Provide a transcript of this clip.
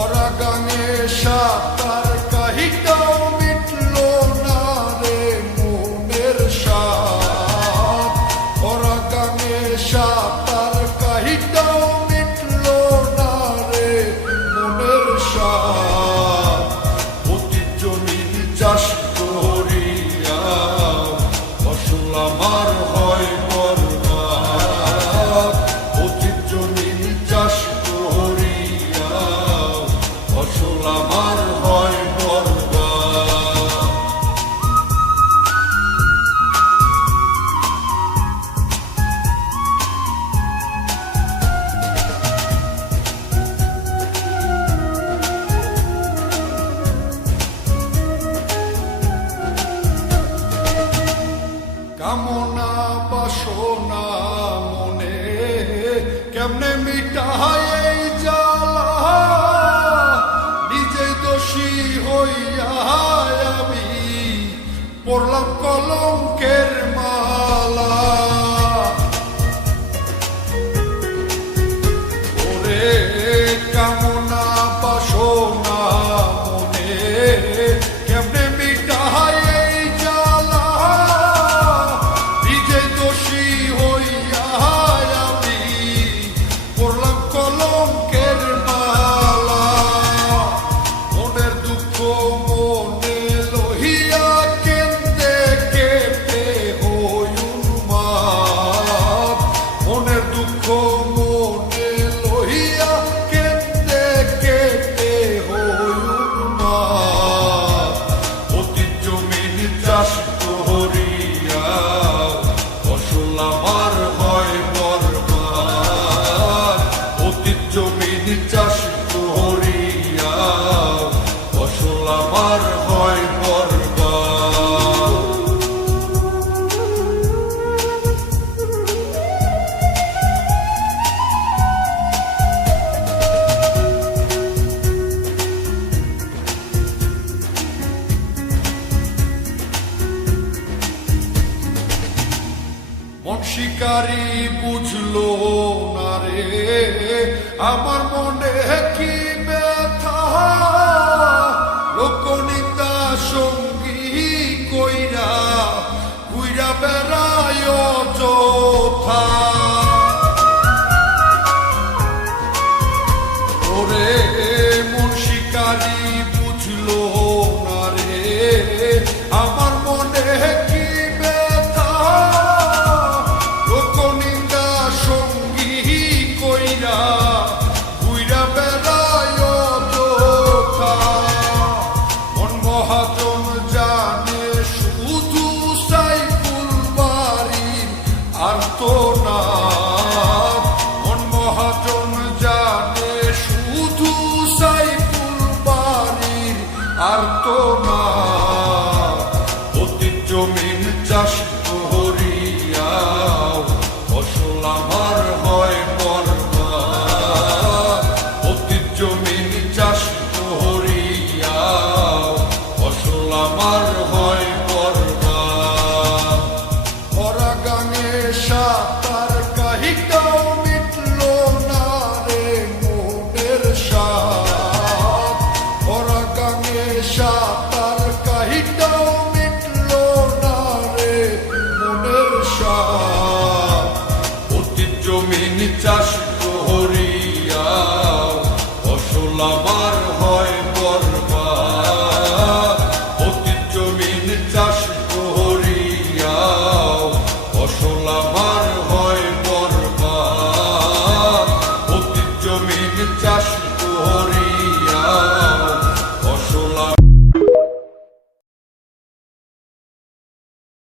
ভরা গাঙে সাঁতার কাহিটাও মিটলো না রে মনের সাথ। ভরা গাঙে সাঁতার কাহিটাও মিটলো না রে মনের সাথ। অতি জমিন চাষ করিয়া ফসল আমার হয় বরবাদ। অতি জমিন চাষ করিয়া ফসল আমার হয় বরবাদ। কামনা বাসনা মনে কেমনে মিটায় এই জ্বালা। নিজে দোষী হইয়া আমি পড়লাম কলঙ্কের মালা। ওরে কামনা বাসনা মনে কেমনে মিটায় এই জ্বালা। নিজে দোষী হইয়া আমি পড়লাম কলঙ্কের মালা। মনের দুঃখ মনে লহিয়া কেন্দে কেঁপে হই উন্মাদ। মনের দুঃখ মনে লহিয়া কেন্দে কেঁপে হই উন্মাদ। অতি জমিন চাষ করিয়া ফসল আমার হয় বরবাদ। অতি জমিন চাষ করিয়া ফসল আমার হয় বরবাদ। মন শিকারি বুঝলো না রে আমার মনে কি ব্যথা। লোকনিন্দা সঙ্গী কইরা কইরা বেড়ায় অযথা। ওরে মন শিকারি বুঝলো না রে আমার মনে কি ব্যথা। লোকনিন্দা সঙ্গী কইরা কইরা বেড়ায় অযথা। মন মহাজন জানে শুধু সাইফুল বাড়ির আর্তনাদ। মন মহাজন জানে শুধু সাইফুল বাড়ির আর্তনাদ। অতি জমিন চাষ করিয়া ফসল আমার হয় বরবাদ। অতি জমিন চাষ করিয়া ফসল আমার হয় বরবাদ। ভরা গাঙে সাঁতার কাহিটাও মিটলো না রে মনের সাথ। ভরা গাঙে সাঁতার কাহিটাও মিটলো না রে মনের সাথ। অতি জমিন চাষ করিয়া ফসল আমার হয়